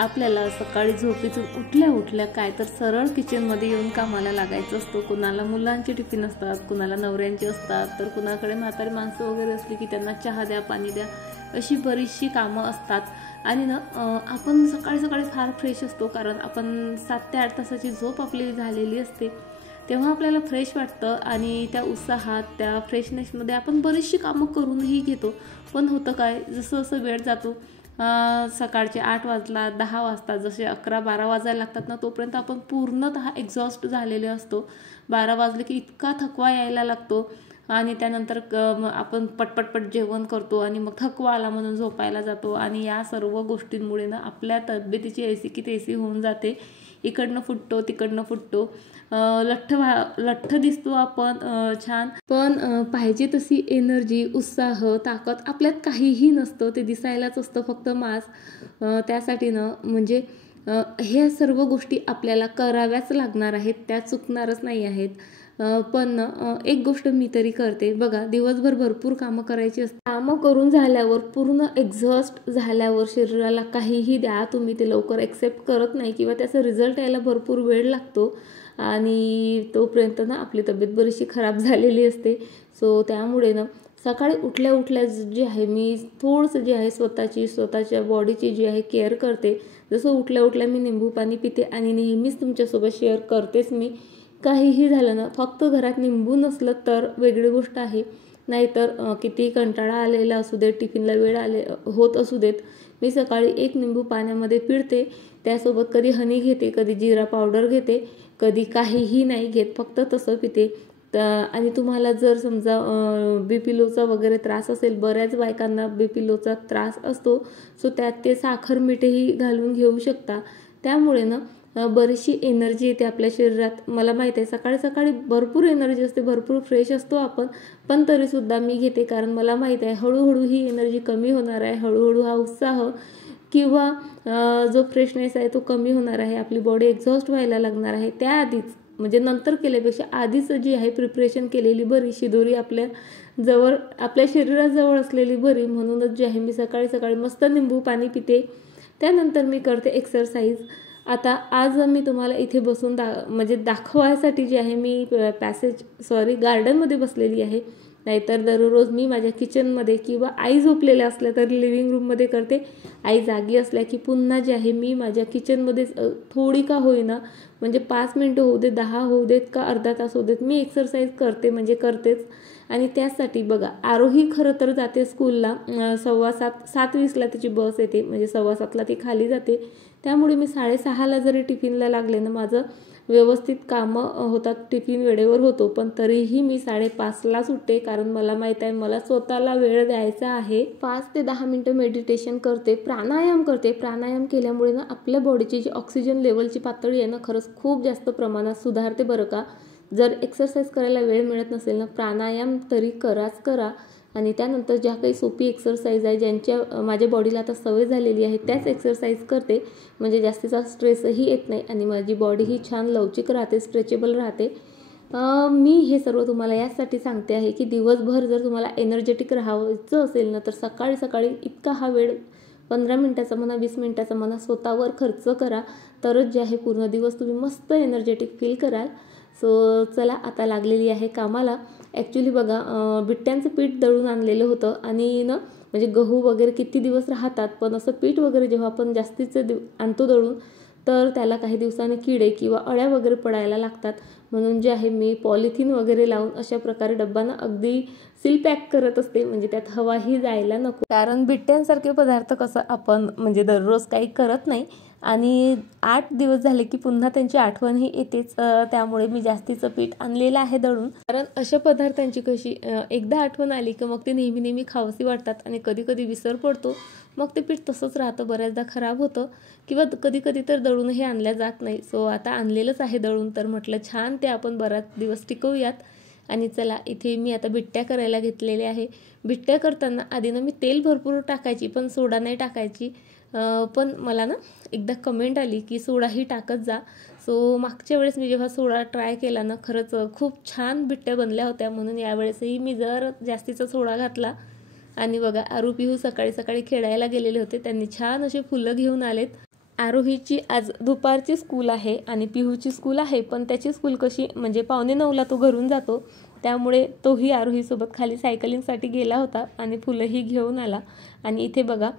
आपल्याला सकाळी झोपेतून उठल्या उठल्या काय तर सरळ किचनमध्ये येऊन कामाला लागायचं असतं। कुणाला मुलांचे टिफिन असतात, कुणाला नवऱ्यांचे असतात, तर कुणाकडे म्हातारी माणसं वगैरे असली की त्यांना चहा द्या, पाणी द्या, अशी बरीचशी कामं असतात। आणि ना आपण सकाळी सकाळी फार फ्रेश असतो, कारण आपण 7 ते 8 तासाची झोप आपली झालेली असते। तेव्हा आपल्याला फ्रेश वाटतं आणि त्या उत्साहात, त्या फ्रेशनेसमध्ये आपण बरीचशी कामं करूनही घेतो। पण होतं काय, जसं जसं वेळ जातो, सकाळचे 8 वाजला, 10 वाजता, जसे 11-12 वाजायला लागतात ना, तोपर्यंत आपण पूर्णतः एक्झॉस्ट झालेले असतो। 12 वाजले की इतका थकवा यायला लागतो आणि त्यानंतर आपण पटपट जेवण करतो आणि मग थकवा आला म्हणून झोपायला जातो। आणि या सर्व गोष्टींमुळे ना आपल्या तब्येतीची ऐसी की तैसी होऊन जाते। इकडनं फुटतो, तिकडनं फुटतो, लठ्ठ दिसतो आपण छान, पण पाहिजे तशी एनर्जी, उत्साह, ताकद आपल्यात काहीही नसतं। ते दिसायलाच असतं फक्त मास। त्यासाठी ना म्हणजे हे सर्व गोष्टी आपल्याला कराव्याच लागणार आहेत, त्या चुकणारच नाही आहेत। पण एक गोष्ट मी तरी करते बघा, दिवसभर भरपूर कामं करायची असतात। कामं करून झाल्यावर पूर्ण एक्झॉस्ट झाल्यावर शरीराला काहीही द्या तुम्ही, ते लवकर एक्सेप्ट करत नाही किंवा त्याचा रिझल्ट यायला भरपूर वेळ लागतो आणि तोपर्यंत ना आपली तब्येत बरीचशी खराब झालेली असते। सो त्यामुळे ना सकाळी उठल्या उठल्या जे आहे मी थोडंसं जे आहे स्वतःच्या बॉडीची जी आहे केअर करते। जसं उठल्या उठल्या मी निंबू पाणी पिते आणि नेहमीच तुमच्यासोबत शेअर करतेच मी। काहीही झालं ना, फक्त घरात निंबू नसलं तर वेगळी गोष्ट आहे, नाहीतर किती कंटाळा आलेला असू देत, टिफिनला वेळ होत असू देत, मी सकाळी 1 निंबू पाण्यामध्ये पिळते। त्यासोबत कधी हनी घेते, कधी जिरा पावडर घेते, कधी काहीही नाही घेत, फक्त तसं पिते। आणि तुम्हाला जर समजा BP लोचा वगैरे त्रास असेल, बऱ्याच बायकांना BP लोचा त्रास असतो, सो त्यात ते साखर मीठही घालून घेऊ शकता। त्यामुळे ना बरीचशी एनर्जी येते आपल्या शरीरात। मला माहिती आहे सकाळी सकाळी भरपूर एनर्जी असते, भरपूर फ्रेश असतो आपण, पण तरीसुद्धा मी घेते, कारण मला माहिती आहे हळूहळू ही एनर्जी कमी होणार आहे, हळूहळू हा उत्साह किंवा जो फ्रेशनेस आहे तो कमी होणार आहे, आपली बॉडी एक्झॉस्ट व्हायला लागणार आहे। त्याआधीच म्हणजे नंतर केल्यापेक्षा आधीच जी आहे प्रिपरेशन केलेली बरी, शिदोरी आपल्या शरीराजवळ असलेली बरी। म्हणूनच जे आहे मी सकाळी सकाळी मस्त निंबू पाणी पिते, त्यानंतर मी करते एक्सरसाइज। आता आज मी तुम्हाला इथे बसून म्हणजे दाखवायसाठी जे आहे मी गार्डनमध्ये बसलेली आहे, नाहीतर दररोज मी माझ्या किचनमध्ये किंवा आई झोपलेल्या असल्या तर लिव्हिंग रूममध्ये करते। आई जागी असल्या की पुन्हा जे आहे मी माझ्या किचनमध्ये थोडी का होईना, म्हणजे 5 मिनिटं होऊ देत, 10 होऊ देत का अर्धा तास होऊ देत, मी एक्सरसाइज करते, म्हणजे करतेच। आणि त्यासाठी बघा, आरोही खरं तर जाते स्कूलला, 7:20ला तिची बस येते, म्हणजे 7:15ला ती खाली जाते। त्यामुळे मी 6:30ला जरी टिफिनला लागले ना, माझं व्यवस्थित कामं होतात, टिफिन वेळेवर होतो, पण तरीही मी 5:30ला सुटते, कारण मला माहित आहे मला स्वतःला वेळ द्यायचा आहे। 5 ते 10 मिनिटं मेडिटेशन करते, प्राणायाम करते। प्राणायाम केल्यामुळे ना आपल्या बॉडीची जी ऑक्सिजन लेवलची पातळी आहे ना, खरंच खूप जास्त प्रमाणात सुधारते बरं का। जर एक्सरसाइज करायला वेळ मिळत नसेल ना, प्राणायाम तरी करा। आणि त्यानंतर ज्या काही सोपी एक्सरसाइज आहे, ज्यांच्या माझ्या बॉडीला आता सवय झालेली आहे, त्याच एक्सरसाइज करते, म्हणजे जास्तीचा स्ट्रेसही येत नाही आणि माझी बॉडीही छान लवचिक राहते, स्ट्रेचेबल राहते। मी हे सर्व तुम्हाला यासाठी सांगते आहे की दिवसभर जर तुम्हाला एनर्जेटिक राहायचं असेल ना, तर सकाळी सकाळी इतका हा वेळ 15 मिनिटाचा म्हणा, 20 मिनिटाचा म्हणा, स्वतःवर खर्च करा, तरच जे आहे पूर्ण दिवस तुम्ही मस्त एनर्जेटिक फील कराल। सो चला, आता लागलेली आहे कामाला। ॲक्च्युली बघा, बिट्ट्यांचं पीठ दळून आणलेलं होतं आणि ना म्हणजे गहू वगैरे किती दिवस राहतात, पण असं पीठ वगैरे जेव्हा आपण जास्तीचं आणतो दळून, तर त्याला काही दिवसांनी किडे किंवा अळ्या वगैरे पडायला लागतात। म्हणून जे आहे मी पॉलिथिन वगैरे लावून अशा प्रकारे डब्बानं अगदी सील पॅक करत असते, म्हणजे त्यात हवाही जायला नको, कारण बिट्ट्यांसारखे पदार्थ कसं आपण म्हणजे दररोज काही करत नाही आणि 8 दिवस झाले की पुन्हा त्यांची आठवणही येतेच। त्यामुळे मी जास्तीचं पीठ आणलेलं आहे दळून, कारण अशा पदार्थांची कशी एकदा आठवण आली की मग ते नेहमी नेहमी खावसी वाटतात आणि कधी कधी विसर पडतो, मग ते पीठ तसंच राहतं, बऱ्याचदा खराब होतं किंवा कधी कधी तर दळूनही आणल्या जात नाही। सो आता आणलेलंच आहे दळून, तर म्हटलं छान ते आपण बराच दिवस टिकवूयात। आणि चला, इथे मी आता बिट्ट्या करायला घेतलेल्या आहे। बिट्ट्या करताना आधी ना मी तेल भरपूर टाकायची, पण सोडा नाही टाकायची। पण मला ना एकदा कमेंट आली की सोडाही टाकत जा। सो मागच्या वेळेस मी जेव्हा सोडा ट्राय केला ना, खरंच खूप छान बिट्ट्या बनल्या होत्या, म्हणून यावेळेसही मी जर जास्तीचा सोडा घातला। आणि बघा, आरू पिहू सकाळी सकाळी खेळायला गेलेले होते, त्यांनी छान असे फुलं घेऊन आलेत आरोहीची आज दुपारची स्कूल आहे आणि पिहूची स्कूल आहे, पण त्याची स्कूल कशी म्हणजे 8:45ला तो घरून जातो, त्यामुळे तोही आरोहीसोबत खाली सायकलिंगसाठी गेला होता आणि फुलंही घेऊन आला. आणि इथे बघा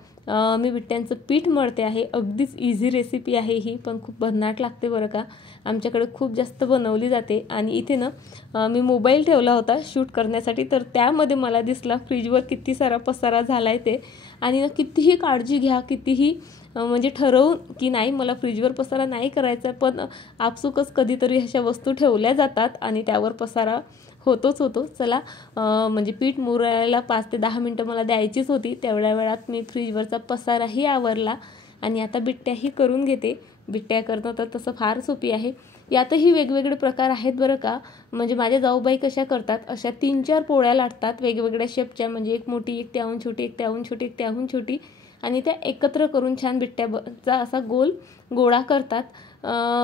मी बिट्ट्यांचं पीठ मळते आहे. अगदीच इझी रेसिपी आहे ही, पण खूप भन्नाट लागते बरं का. आमच्याकडे खूप जास्त बनवली जाते. आणि इथे ना मी मोबाईल ठेवला होता शूट करण्यासाठी, तर त्यामध्ये मला दिसला फ्रीजवर किती सारा पसारा झाला आहे ते. आणि कितीही काळजी घ्या, कितीही म्हणजे ठरवून की नाही मला फ्रीजवर पसारा नाही करायचा, पण आपसुकच कधीतरी अशा वस्तू ठेवल्या जातात आणि त्यावर पसारा होतोच होतो. चला म्हणजे पीठ मुरायला 5 ते 10 मिनटं मला द्यायचीच होती. तेवढ्या वेळात मी फ्रीजवरचा पसाराही आवरला आणि आता बिट्ट्याही करून घेते. बिट्ट्या करणं तर तसं फार सोपी आहे. यातही वेगवेगळे प्रकार आहेत बरं का. म्हणजे माझ्या जाऊबाई कशा करतात, अशा 3-4 पोळ्या लाटतात वेगवेगळ्या शेपच्या, म्हणजे एक मोठी, एक त्याहून छोटी, एक त्याहून छोटी, एक त्याहून छोटी, आणि त्या एकत्र करून छान बिट्ट्याचा असा गोल गोळा करतात.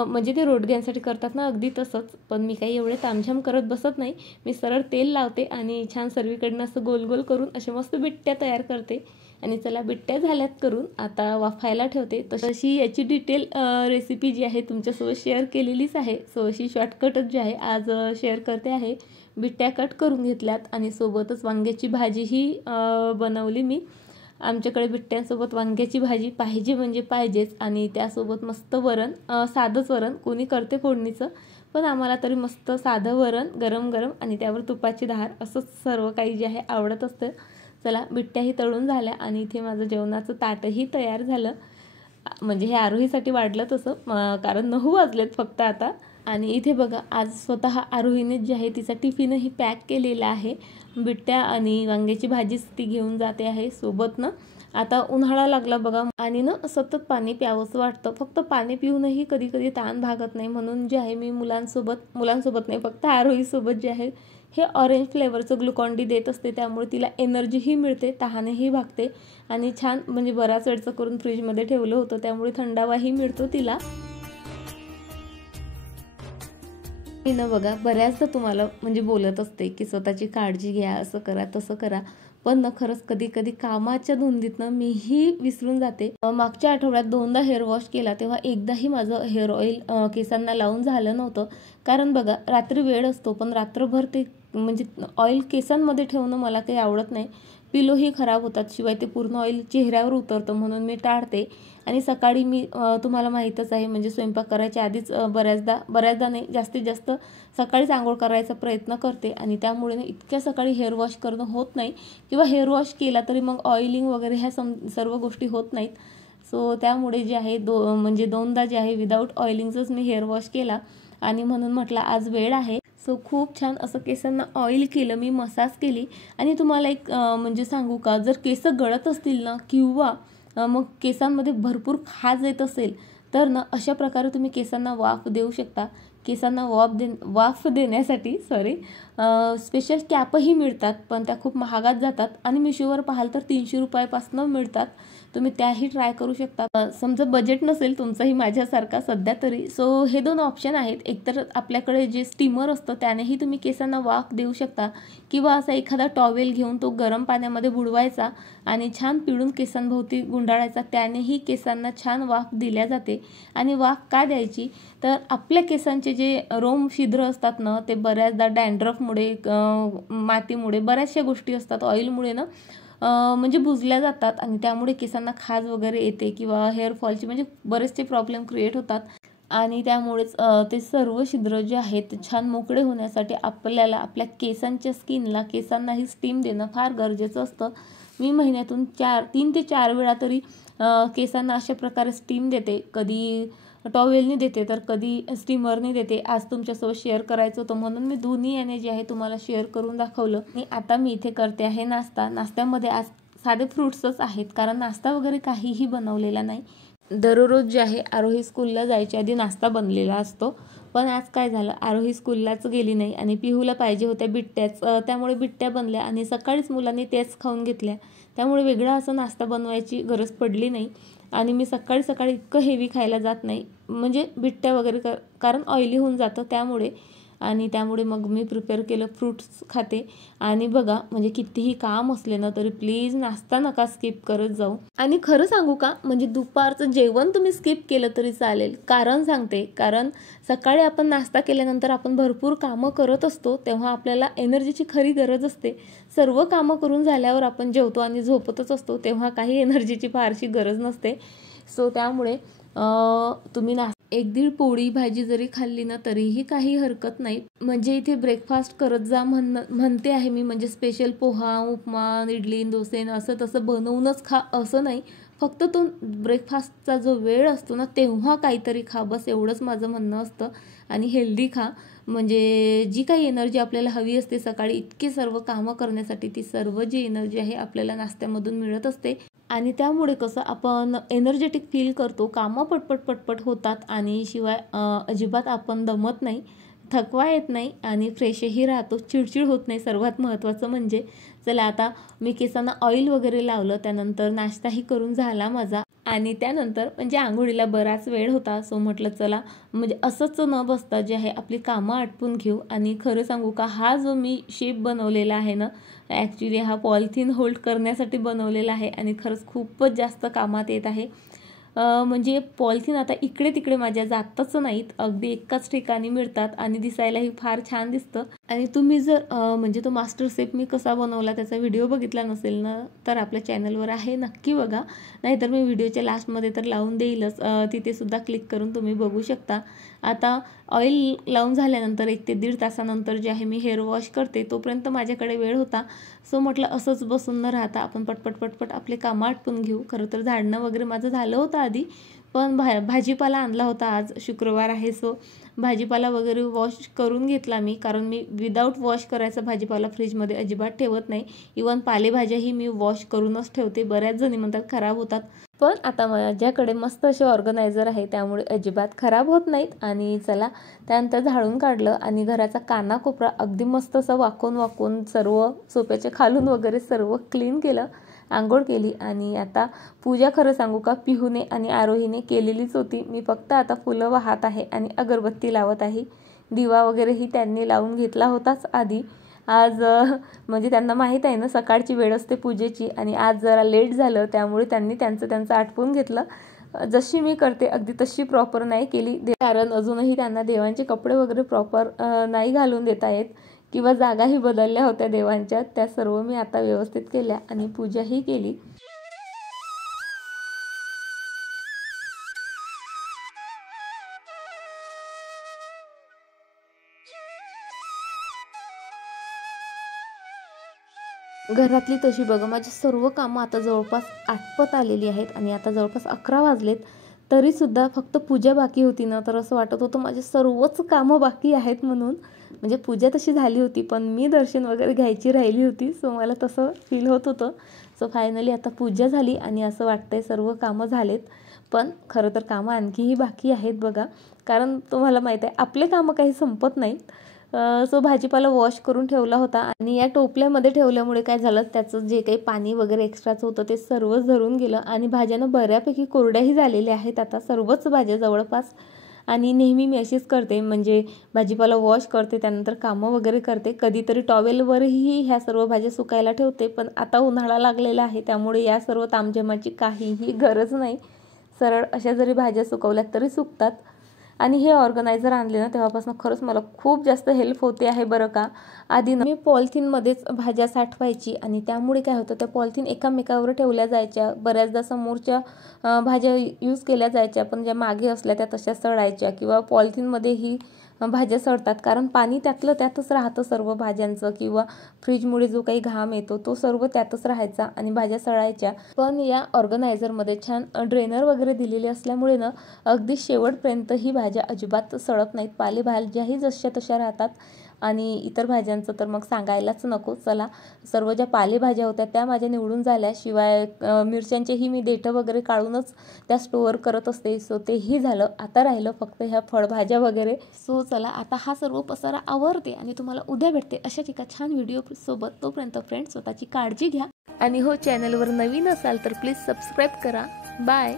म्हणजे ते रोडग्यांसाठी करतात ना, अगदी तसंच. पण मी काही एवढे तामझाम करत बसत नाही. मी सरळ तेल लावते आणि छान सर्वीकडनं असं गोल गोल करून अशा मस्त बिट्ट्या तयार करते. आणि चला बिट्ट्या झाल्यात करून, आता वाफायला ठेवते. तशी याची डिटेल रेसिपी जी आहे तुमच्यासोबत शेअर केलेलीच आहे. सो अशी शॉर्टकटच जी आहे आज शेअर करते आहे. बिट्ट्या कट करून घेतल्यात आणि सोबतच वांग्याची भाजीही बनवली मी. आमच्याकडे बिट्ट्यांसोबत वांग्याची भाजी पाहिजे म्हणजे पाहिजेच, आणि त्यासोबत मस्त वरण, साधंच वरण, कोणी करते फोडणीचं, पण आम्हाला तरी मस्त साधं वरण गरम गरम आणि त्यावर तुपाची धार, असं सर्व काही जे आहे आवडत असतं. चला बिट्ट्याही तळून झाल्या आणि इथे माझं जेवणाचं ताटही तयार झालं. म्हणजे हे आरोहीसाठी वाढलं तसं, कारण 9 वाजलेत फक्त आता. आणि इथे बघा आज स्वतः आरोहीने जे आहे तिचा टिफिनही पॅक केलेला आहे. बिट्ट्या आणि वांग्याची भाजीच ती घेऊन जाते आहे सोबत ना. आता उन्हाळा लागला बघा आणि ना सतत पाणी प्यावंसं वाटतं. फक्त पाणी पिऊनही कधी कधी ताण भागत नाही, म्हणून जे आहे मी मुलांसोबत नाही, फक्त आरोहीसोबत जे आहे हे ऑरेंज फ्लेवरचं ग्लुकॉन डी देत असते. त्यामुळे तिला एनर्जीही मिळते, तहानही भागते आणि छान म्हणजे बराच वेळचं करून फ्रीजमध्ये ठेवलं होतं, त्यामुळे थंडावाही मिळतो तिला. मी ना बघा बऱ्याचदा तुम्हाला म्हणजे बोलत असते की स्वतःची काळजी घ्या, असं करा तसं करा, पण ना खरंच कधी कधी कामाच्या धुंदीतनं मीही विसरून जाते. मागच्या आठवड्यात 2दा हेअर वॉश केला, तेव्हा एकदाही माझं हेअर ऑइल केसांना लावून झालं नव्हतं. कारण बघा रात्री वेळ असतो, पण रात्रभर ते म्हणजे ऑइल केसांमध्ये ठेवणं मला काही आवडत नाही. पिलोही खराब होतात, शिवाय ते पूर्ण ऑइल चेहऱ्यावर उतरतं, म्हणून मी टाळते. आणि सकाळी मी तुम्हाला माहीतच आहे म्हणजे स्वयंपाक करायच्या आधीच बऱ्याचदा नाही, जास्तीत जास्त सकाळीच आंघोळ करायचा प्रयत्न करते. आणि त्यामुळे इतक्या सकाळी हेअर वॉश करणं होत नाही, किंवा हेअर वॉश केला तरी मग ऑइलिंग वगैरे ह्या सर्व गोष्टी होत नाहीत. सो त्यामुळे जे आहे म्हणजे 2दा जे आहे विदाऊट ऑइलिंगचंच मी हेअर वॉश केला. आणि म्हणून म्हटलं आज वेळ आहे, सो खूप छान असं केसांना ऑइल केलं मी, मसाज केली. आणि तुम्हाला एक म्हणजे सांगू का, जर केस गळत असतील ना, किंवा मग केसांमध्ये भरपूर खाज येत असेल, तर ना अशा प्रकारे तुम्ही केसांना वाफ देऊ शकता. केसांना वाफ देण्यासाठी स्पेशल कॅपही मिळतात, पण त्या खूप महागात जातात आणि मिशोवर पाहाल तर 300 रुपयापासून मिळतात. तुम्ही त्याही ट्राय करू शकता, समजा बजेट नसेल तुमचंही माझ्यासारखा सध्या तरी. सो हे 2 ऑप्शन आहेत. एकतर आपल्याकडे जे स्टीमर असतं त्यानेही तुम्ही केसांना वाफ देऊ शकता, किंवा असा एखादा टॉवेल घेऊन तो गरम पाण्यामध्ये बुडवायचा आणि छान पिळून केसांभोवती गुंडाळायचा, त्यानेही केसांना छान वाफ दिल्या जाते. आणि वाफ का द्यायची, तर आपल्या केसांचे जे रोम छिद्र असतात ना, ते बऱ्याचदा डॅन्ड्रफमुळे, मातीमुळे, बऱ्याचशा गोष्टी असतात, ऑइलमुळे ना म्हणजे बुजल्या जातात आणि त्यामुळे केसांना खाज वगैरे येते, किंवा हेअरफॉलचे म्हणजे बरेचसे प्रॉब्लेम क्रिएट होतात. आणि त्यामुळेच ते सर्व छिद्र जे आहेत छान मोकळे होण्यासाठी आपल्याला आपल्या केसांनाही स्टीम देणं फार गरजेचं असतं. मी महिन्यातून 3 ते 4 वेळा तरी केसांना अशा प्रकारे स्टीम देते. कधी टॉवेलनी देते, तर कधी स्टीमरनी देते. आज तुमच्यासोबत शेअर करायचं होतं म्हणून मी दोन्ही याने जे आहे तुम्हाला शेअर करून दाखवलं. आणि आता मी इथे करते आहे नाश्ता. नाश्त्यामध्ये आज साधे फ्रुट्सच आहेत, कारण नाश्ता वगैरे काहीही बनवलेला नाही. दररोज जे आहे आरोही स्कूलला जायच्या आधी नाश्ता बनलेला असतो, पण आज काय झालं, आरोही स्कूललाच गेली नाही आणि पिहूला पाहिजे होत्या बिट्ट्याच, त्यामुळे बिट्ट्या बनल्या आणि सकाळीच मुलांनी तेच खाऊन घेतल्या. त्यामुळे वेगळा असं नाश्ता बनवायची गरज पडली नाही. आणि मी सकाळी इतकं हेवी खायला जात नाही, म्हणजे बिट्ट्या वगैरे कारण ऑइली होऊन जातं, त्यामुळे आणि त्यामुळे मग मी प्रिपेअर केलं फ्रूट्स खाते. आणि बघा म्हणजे कितीही काम असले ना तरी प्लीज नाश्ता नका स्किप करत जाऊ. आणि खरं सांगू का, म्हणजे दुपारचं जेवण तुम्ही स्किप केलं तरी चालेल. कारण सांगते, कारण सकाळी आपण नाश्ता केल्यानंतर आपण भरपूर कामं करत असतो, तेव्हा आपल्याला एनर्जीची खरी गरज असते. सर्व कामं करून झाल्यावर आपण जेवतो आणि झोपतच असतो, तेव्हा काही एनर्जीची फारशी गरज नसते. सो त्यामुळे तुम्ही एक दीड पोळी भाजी जरी खाल्ली ना तरीही काही हरकत नाही. म्हणजे इथे ब्रेकफास्ट करत जा म्हणते आहे मी, म्हणजे स्पेशल पोहा, उपमा, इडली, डोसे असं तसं बनवूनच खा असं नाही. फक्त तो ब्रेकफास्टचा जो वेळ असतो ना तेव्हा काहीतरी खा, बस एवढंच माझं म्हणणं असतं. आणि हेल्दी खा, म्हणजे जी काही एनर्जी आपल्याला हवी असते सकाळी इतके सर्व कामं करण्यासाठी, ती सर्व जी एनर्जी आहे आपल्याला नाश्त्यामधून मिळत असते. आणि त्यामुळे कसं आपण एनर्जेटिक फील करतो, कामं पटपट होतात आणि शिवाय अजिबात आपण दमत नाही, थकवा येत नाही आणि फ्रेशही राहतो, चिडचिड होत नाही. सर्वात महत्त्वाचं म्हणजे चला आता मी केसांना ऑइल वगैरे लावलं, त्यानंतर नाश्ताही करून झाला माझा. आणि त्यानंतर म्हणजे आंघोळीला बराच वेळ होता. सो म्हटलं चला म्हणजे असंच न बसता जे आहे आपली कामं आटपून घेऊ. आणि खरं सांगू का, हा जो मी शेप बनवलेला आहे ना, ॲक्च्युली हा पॉलिथिन होल्ड करण्यासाठी बनवलेला आहे आणि खरंच खूपच जास्त कामात येत आहे. म्हणजे पॉलिथिन आता इकडे तिकडे माझ्या जातच नाहीत, अगदी एकाच ठिकाणी मिळतात आणि दिसायलाही फार छान दिसतं. आणि तुम्ही जर म्हणजे तो मास्टर शेप मी कसा बनवला त्याचा व्हिडिओ बघितला नसेल ना तर आपल्या चॅनलवर आहे, नक्की बघा. नाहीतर मी व्हिडिओच्या लास्टमध्ये तर लावून देईलच, तिथे सुद्धा क्लिक करून तुम्ही बघू शकता. आता ऑइल लावून झाल्यानंतर 1 ते 1.5 तासानंतर जे आहे मी हेअर वॉश करते. तोपर्यंत माझ्याकडे वेळ होता. सो म्हटलं असंच बसून न राहता आपण पटपट आपले कामं आटपून घेऊ. खरं तर झाडणं वगैरे माझं झालं होतं आधी, पण भाजीपाला आणला होता, आज शुक्रवार आहे. सो भाजीपाला वगैरे वॉश करून घेतला मी, कारण मी विदाऊट वॉश करायचा भाजीपाला फ्रीजमध्ये अजिबात ठेवत नाही. इवन पालेभाज्याही मी वॉश करूनच ठेवते. बऱ्याच जणी म्हणतात खराब होतात, पण आता माझ्याकडे मस्त असे ऑर्गनायझर आहे त्यामुळे अजिबात खराब होत नाहीत. आणि चला त्यानंतर झाडून काढलं आणि घराचा कानाकोपरा अगदी मस्त असं वाकून सर्व सोप्याच्या खालून वगैरे सर्व क्लीन केलं, आंघोळ केली. आणि आता पूजा खरं सांगू का पिहूने आणि आरोहीने केलेलीच होती. मी फक्त आता फुलं वाहत आहे आणि अगरबत्ती लावत आहे. दिवा वगैरेही त्यांनी लावून घेतला होताच आधी. आज म्हणजे त्यांना माहीत आहे ना सकाळची वेळ असते पूजेची, आणि आज जरा लेट झालं त्यामुळे त्यांनी त्यांचं आटपून घेतलं. जशी मी करते अगदी तशी प्रॉपर नाही केली, कारण अजूनही त्यांना देवांचे कपडे वगैरे प्रॉपर नाही घालून देता येत किंवा जागाही बदलल्या होत्या देवांच्या, त्या सर्व मी आता व्यवस्थित केल्या आणि पूजाही केली. घरातली तशी बघा माझी सर्व कामं आता जवळपास आटपत आलेली आहेत आणि आता जवळपास 11 वाजलेत. तरीसुद्धा फक्त पूजा बाकी होती ना तर असं वाटत होतं माझे सर्वच कामं बाकी आहेत म्हणून. म्हणजे पूजा तशी झाली होती पण मी दर्शन वगैरे घ्यायची राहिली होती. सो मला तसं फील होत होतं. सो फायनली आता पूजा झाली आणि असं वाटतंय सर्व कामं झालेत. पण खरं तर कामं आणखीही बाकी आहेत बघा, कारण तुम्हाला माहीत आहे आपले कामं काही संपत नाहीत. सो भाजीपाला वॉश करून ठेवला होता आणि या टोपल्यामध्ये ठेवल्यामुळे काय झालं, त्याचं जे काही पाणी वगैरे एक्स्ट्राचं होतं ते सर्वच धरून गेलं आणि भाज्यानं बऱ्यापैकी कोरड्याही झालेल्या आहेत आता सर्वच भाज्या जवळपास. आणि नेहमी मी अशीच करते, म्हणजे भाजीपाला वॉश करते त्यानंतर कामं वगैरे करते, कधीतरी टॉवेलवरही ह्या सर्व भाज्या सुकायला ठेवते. पण आता उन्हाळा लागलेला आहे त्यामुळे या सर्व तामझामाची काहीही गरज नाही. सरळ अशा जरी भाज्या सुकवल्यात तरी सुकतात. आणि हे ऑर्गनायझर आणले ना तेव्हापासून खरंच मला खूप जास्त हेल्प होते आहे बरं का. आधी मी पॉलिथिनमध्येच भाज्या साठवायची आणि त्यामुळे काय होतं, त्या पॉलिथिन एकामेकावर ठेवल्या जायच्या. बऱ्याचदा समोरच्या भाज्या यूज केल्या जायच्या पण ज्या मागे असल्या त्या तशा सडायच्या, किंवा पॉलिथिनमध्येही भाज्या सडतात कारण पाणी त्यातलं त्यातच राहतं सर्व भाज्यांचं, किंवा फ्रीजमुळे जो काही घाम येतो तो सर्व त्यातच राहायचा आणि भाज्या सडायच्या. पण या ऑर्गनायझरमध्ये छान ड्रेनर वगैरे दिलेले असल्यामुळे ना अगदी शेवटपर्यंत ही भाज्या अजिबात सडत नाहीत. पालेभाज्याही जशा तशा राहतात आणि इतर भाज्यांचं तर मग सांगायलाच नको. चला सर्व ज्या पालेभाज्या होत्या त्या माझ्या निवडून झाल्या, शिवाय मिरच्यांचेही मी देठं वगैरे काढूनच त्या स्टोअर करत असते. सो तेही झालं. आता राहिलं फक्त ह्या फळभाज्या वगैरे. सो चला आता हा सर्व पसारा आवरते आणि तुम्हाला उद्या भेटते अशा एका छान व्हिडिओ सोबत. तोपर्यंत फ्रेंड्स स्वतःची काळजी घ्या आणि हो चॅनलवर नवीन असाल तर प्लीज सबस्क्राईब करा. बाय.